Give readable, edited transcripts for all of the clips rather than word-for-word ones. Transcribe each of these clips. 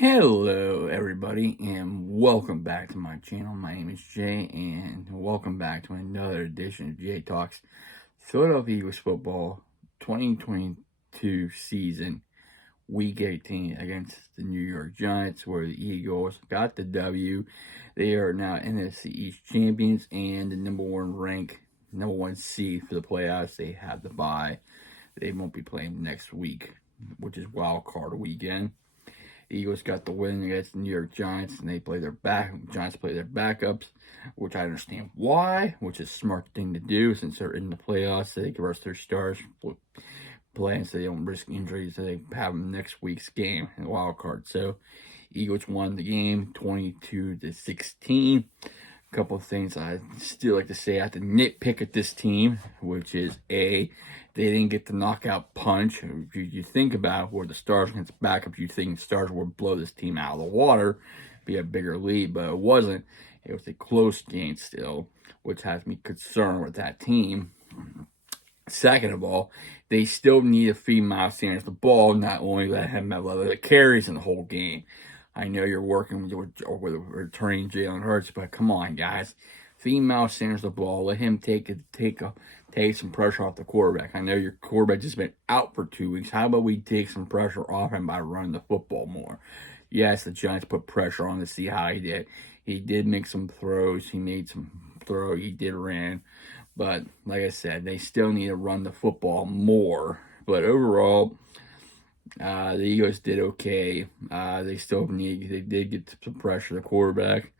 Hello, everybody, and welcome back to my channel. My name is Jay, and welcome back to another edition of Jay Talks Philadelphia Eagles Football 2022 season, Week 18 against the New York Giants, where the Eagles got the W. They are now NFC East champions and the number one seed for the playoffs. They have the bye. They won't be playing next week, which is wild card weekend. The Eagles got the win against the New York Giants, and they play their Giants play their backups, which I understand why, which is a smart thing to do since they're in the playoffs, so they can rest their stars playing so they don't risk injuries, so they have next week's game in the wild card. So, Eagles won the game 22-16. A couple of things I still like to say. I have to nitpick at this team, which is they didn't get the knockout punch. You think about where the Stars against backups, you think the Stars would blow this team out of the water, be a bigger lead, but it wasn't. It was a close game still, which has me concerned with that team. Second of all, they still need to feed Miles Sanders the ball, not only let him have other carries in the whole game. I know you're working with returning Jalen Hurts, but come on, guys. Feed Miles Sanders the ball. Let him take some pressure off the quarterback. I know your quarterback just been out for 2 weeks. How about we take some pressure off him by running the football more? Yes, the Giants put pressure on to see how he did. He did make some throws. He made some throw. He did ran. But like I said, they still need to run the football more. But overall, the Eagles did okay. They did get some pressure the quarterback.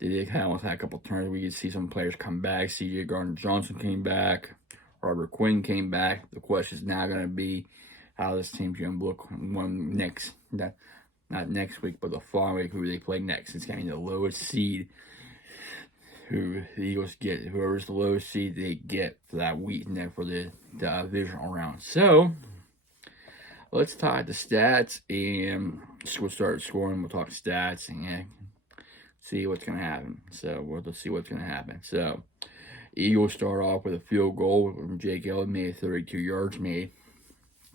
They did almost had a couple turns. We could see some players come back. C.J. Gardner-Johnson came back. Robert Quinn came back. The question is now going to be how this team's going to look not next week, but the following week, who they play next. It's going to be the lowest seed who the Eagles get. Whoever's the lowest seed they get for that week and then for the divisional round. So, let's talk the stats, and we'll start scoring. We'll talk stats and see what's going to happen. So, we'll see what's going to happen. So, Eagles start off with a field goal from Jake Elliott, made 32 yards, made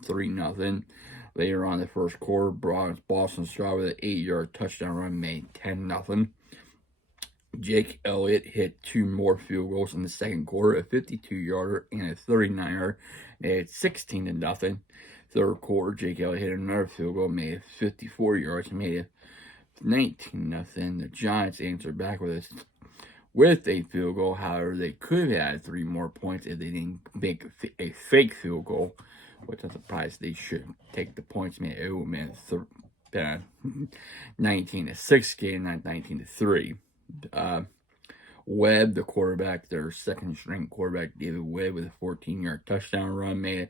3-0. Later on in the first quarter, Boston Scott with an 8-yard touchdown run, made 10-0. Jake Elliott hit 2 more field goals in the second quarter, a 52-yarder and a 39-yarder, made 16-0. Third quarter, Jake Elliott hit another field goal, made it 54 yards, made it 19-0. The Giants answered back with a field goal. However, they could have had 3 more points if they didn't make a fake field goal, which I'm surprised they should take the points. Made it would have been 19-6 game, not 19-3. Webb, the quarterback, their second-string quarterback, David Webb, with a 14-yard touchdown run, made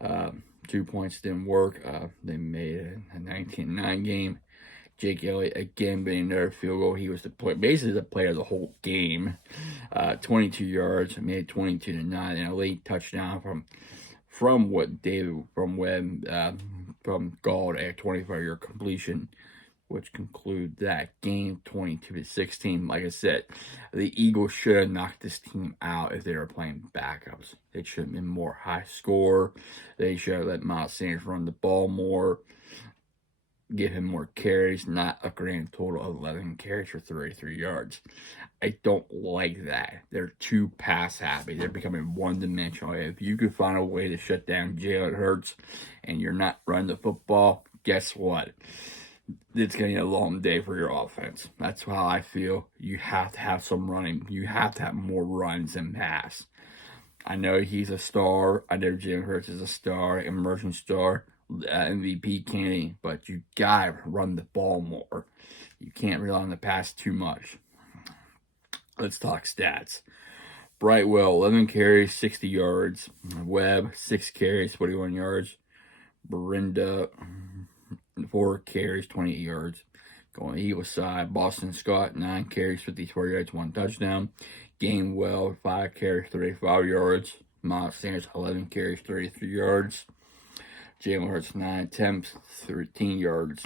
it. 2 points didn't work. They made it a 19-9 game. Jake Elliott again made another field goal. He was basically the player of the whole game. 22 yards, made it 22-9, and a late touchdown from Webb, from Gauld, a 25-yard completion, which conclude that game 22-16. Like I said, the Eagles should have knocked this team out if they were playing backups. It should have been more high score. They should have let Miles Sanders run the ball more, give him more carries, not a grand total of 11 carries for 33 yards. I don't like that. They're too pass happy. They're becoming one-dimensional. If you could find a way to shut down Jalen Hurts and you're not running the football, guess what? It's going to be a long day for your offense. That's how I feel. You have to have some running. You have to have more runs than pass. I know he's a star. I know Jalen Hurts is a star, emerging star, MVP candidate, but you got to run the ball more. You can't rely on the pass too much. Let's talk stats. Brightwell, 11 carries, 60 yards. Webb, 6 carries, 41 yards. Berinda, 4 carries, 28 yards. Going the Eagles side, Boston Scott, 9 carries, 54 yards, 1 touchdown. Gainwell, 5 carries, 35 yards. Miles Sanders, 11 carries, 33 yards. Jalen Hurts, 9 attempts, 13 yards.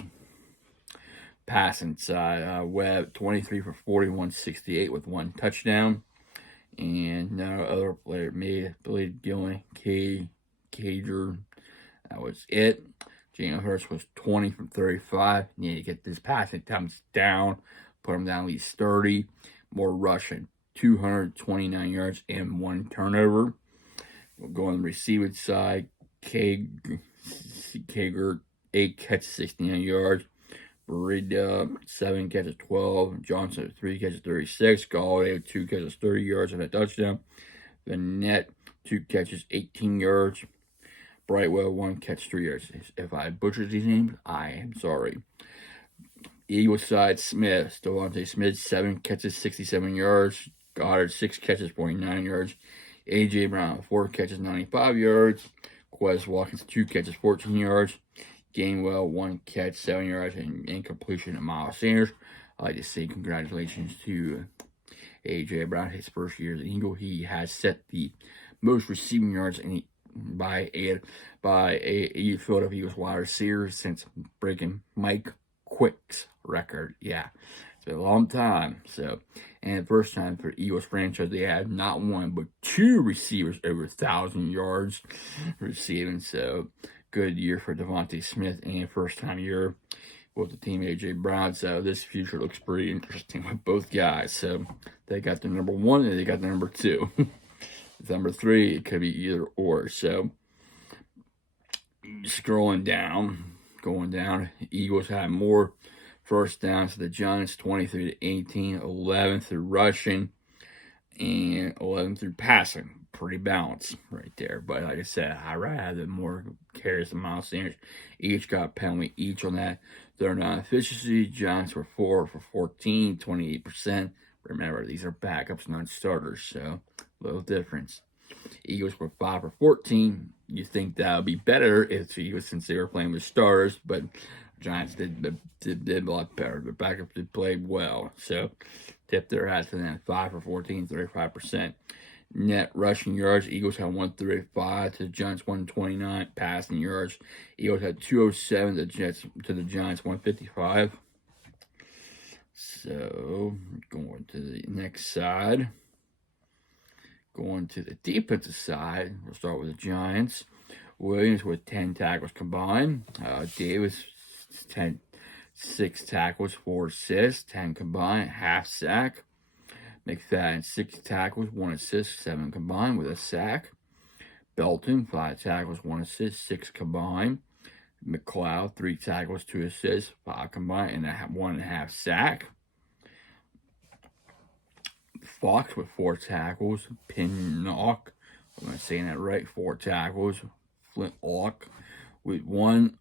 Passing side, Webb, 23 for 41, 68 with 1 touchdown. And no other player made Billy Gillen, Cager. That was it. Jalen Hurts was 20 from 35. Need to get this passing attempts down, put him down at least 30. More rushing, 229 yards and 1 turnover. We'll go on the receiving side. Kager, 8 catches, 69 yards. Breida, 7 catches, 12. Johnson, 3 catches, 36. Galladay, 2 catches, 30 yards and a touchdown. Vanette, 2 catches, 18 yards. Brightwell, 1 catch, 3 yards. If I butchered these names, I am sorry. Eagles side, Smith. Devontae Smith, 7 catches, 67 yards. Goddard, 6 catches, 49 yards. A.J. Brown, 4 catches, 95 yards. Quez Watkins, 2 catches, 14 yards. Gainwell, 1 catch, 7 yards, and incompletion to Miles Sanders. I'd like to say congratulations to A.J. Brown, his first year as an Eagle. He has set the most receiving yards by a Philadelphia Eagles wide receiver since breaking Mike Quick's record. Yeah, it's been a long time. So, and the first time for Eagles franchise, they had not 1 but 2 receivers over 1,000 yards receiving. So, good year for Devontae Smith and first time year with the team A.J. Brown. So, this future looks pretty interesting with both guys. So, they got the number 1 and they got the number 2. Number 3, it could be either or. So, scrolling down, going down, Eagles had more first downs to the Giants, 23 to 18, 11 through rushing, and 11 through passing. Pretty balanced right there. But like I said, I rather have the more carries than Miles Sanders. Each got a penalty each on that. Third down efficiency, Giants were 4 for 14, 28%. Remember, these are backups, not starters, so little difference. Eagles were 5 for 14. You think that would be better if Eagles, since they were playing with starters, but Giants did a lot better. The backups did play well, so tip their hats to them. 5 for 14, 35%. Net rushing yards, Eagles had 135 to the Giants 129. Passing yards, Eagles had 207 to the Giants 155. So, going to the next side. Going to the defensive side, we'll start with the Giants. Williams with 10 tackles combined. Davis, 6 tackles, 4 assists, 10 combined, half sack. McFadden, 6 tackles, 1 assist, 7 combined with a sack. Belton, 5 tackles, 1 assist, 6 combined. McLeod, 3 tackles, 2 assists, 5 combined, and 1.5 sack. Fox with 4 tackles. Pinnock, am I saying that right? 4 tackles. Flintlock with 2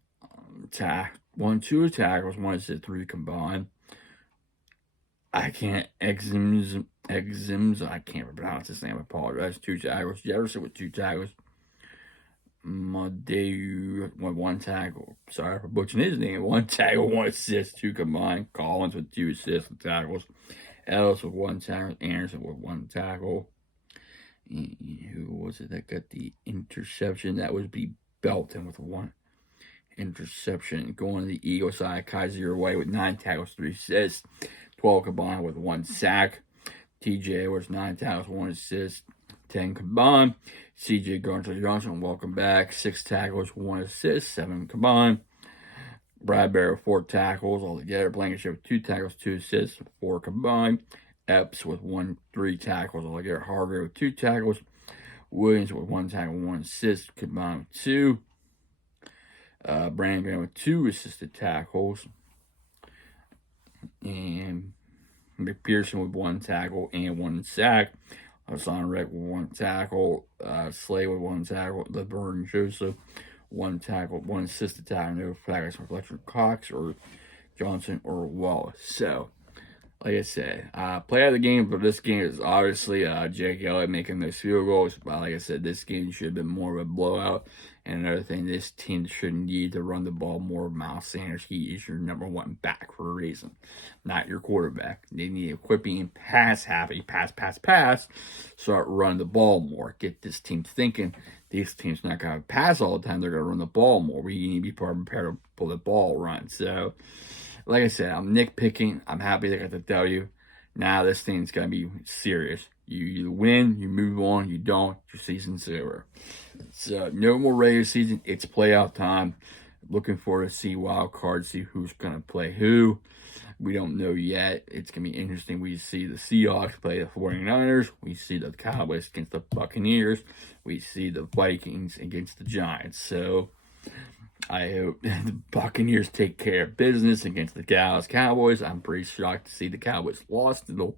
tackles, 1 assist, 3 combined. I can't Exims. I can't pronounce his name. I apologize. 2 tackles. Jefferson with 2 tackles. Madeu with 1 tackle. Sorry for butchering his name. 1 tackle, 1 assist, 2 combined. Collins with 2 assists and tackles. Ellis with 1 tackle. Anderson with 1 tackle. And who was it that got the interception? That would be Belton with 1 interception. Going to the Eagle side, Kaiser White with 9 tackles, 3 assists. 12 combined with 1 sack. TJ was 9 tackles, 1 assist, 10 combined. CJ Gardner-Johnson, welcome back. 6 tackles, 1 assist, 7 combined. Bradbury with 4 tackles altogether. Blankenship with 2 tackles, 2 assists, 4 combined. Epps with 3 tackles altogether. Hargrave with 2 tackles. Williams with 1 tackle, 1 assist, combined with 2. Brandon Graham with 2 assisted tackles. And McPherson with 1 tackle and 1 sack. Hassan Reddick with 1 tackle. Slay with 1 tackle. LeBron Joseph, 1 tackle, 1 assisted tackle. No flags for Fletcher Cox or Johnson or Wallace. So, like I said, play of the game for this game is obviously Jake Elliott making those field goals. But like I said, this game should have been more of a blowout. And another thing, this team should need to run the ball more. Miles Sanders, he is your number 1 back for a reason, not your quarterback. They need to quit being pass happy, pass. Start running the ball more. Get this team thinking. These teams not going to pass all the time. They're going to run the ball more. We need to be prepared to pull the ball run. So, like I said, I'm nitpicking. I'm happy they got the W. Now this thing's going to be serious. You win, you move on. You don't, your season's over. So, no more regular season. It's playoff time. Looking forward to see wild card, see who's going to play who. We don't know yet. It's going to be interesting. We see the Seahawks play the 49ers. We see the Cowboys against the Buccaneers. We see the Vikings against the Giants. So I hope the Buccaneers take care of business against the Dallas Cowboys. I'm pretty shocked to see the Cowboys lost to the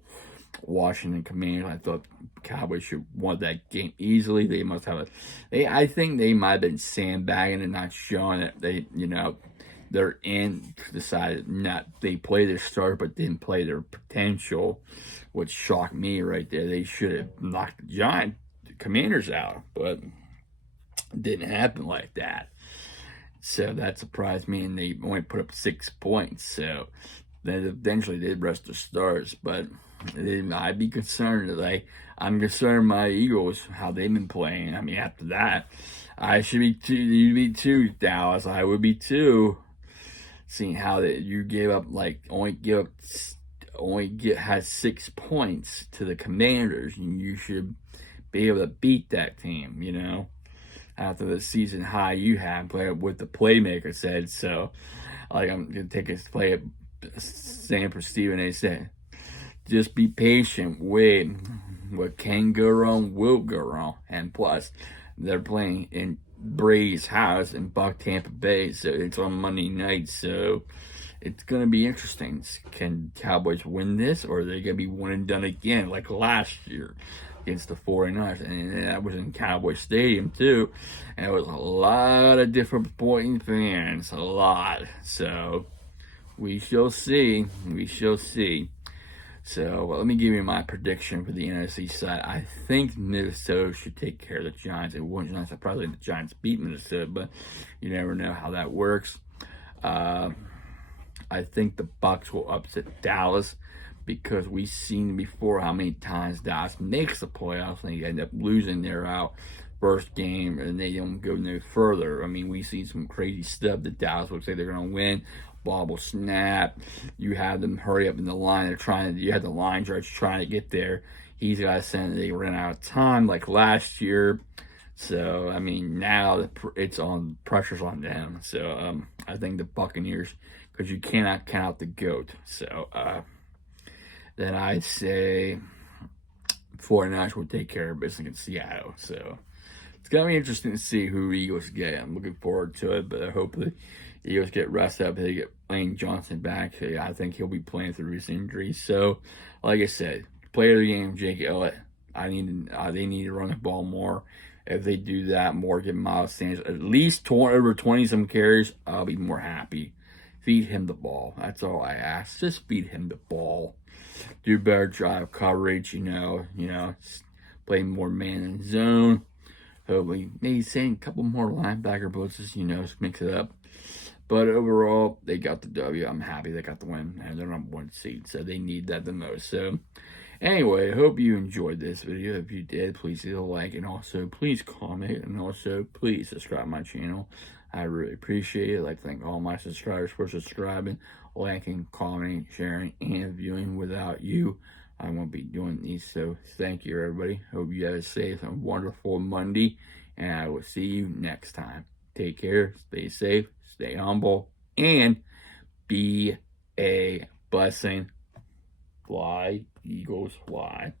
Washington Commanders. I thought Cowboys should have won that game easily. They must have I think they might have been sandbagging and not showing it. They're decided not. They played their start, but didn't play their potential, which shocked me right there. They should have knocked the Commanders out, but it didn't happen like that. So that surprised me, and they only put up 6 points. So then eventually they rest their stars, but I'd be concerned. I'm concerned my Eagles, how they've been playing. I mean, after that, I should be too. You'd be too, Dallas. I would be too. Seeing how that you gave up, had 6 points to the Commanders, and you should be able to beat that team. After the season high you had, play what the playmaker said. So, I'm gonna take his play at Stanford Stephen A. said, just be patient, wait. What can go wrong will go wrong. And plus, they're playing in Brady's house in Tampa Bay, so it's on Monday night. So it's gonna be interesting. Can Cowboys win this, or are they gonna be one and done again like last year against the 49ers? And that was in Cowboy Stadium too, and it was a lot of different pointing fans, a lot. So we shall see. So let me give you my prediction for the NFC side. I think Minnesota should take care of the Giants. It wouldn't not surprisingly the Giants beat Minnesota, but you never know how that works. I think the Bucks will upset Dallas because we've seen before how many times Dallas makes the playoffs and they end up losing their first game and they don't go no further. I mean, we see some crazy stuff that Dallas looks like they're going to win. Ball will snap. You have them hurry up in the line. You had the line judge trying to get there. He's got to send. They ran out of time like last year. So I mean, now pressure's on them. So I think the Buccaneers, because you cannot count out the GOAT. So then I'd say 49ers will take care of business against Seattle. So it's gonna be interesting to see who Eagles get. I'm looking forward to it, but hopefully the Eagles get rested up. They get Lane Johnson back. I think he'll be playing through his injury. So, like I said, player of the game, Jake Elliott. They need to run the ball more. If they do that more, give Miles Sanders at least over 20-some carries, I'll be more happy. Feed him the ball. That's all I ask. Just feed him the ball. Do better drive coverage. Play more man in zone. Hopefully, maybe send a couple more linebacker blitzes. Mix it up. But overall, they got the W. I'm happy they got the win, and they're number 1 seed, so they need that the most. So, anyway, I hope you enjoyed this video. If you did, please leave a like, and also please comment, and also please subscribe to my channel. I really appreciate it. I'd like to thank all my subscribers for subscribing, liking, commenting, sharing, and viewing. Without you, I won't be doing these. So, thank you, everybody. Hope you have a safe and wonderful Monday, and I will see you next time. Take care, stay safe, stay humble, and be a blessing. Fly, Eagles, fly.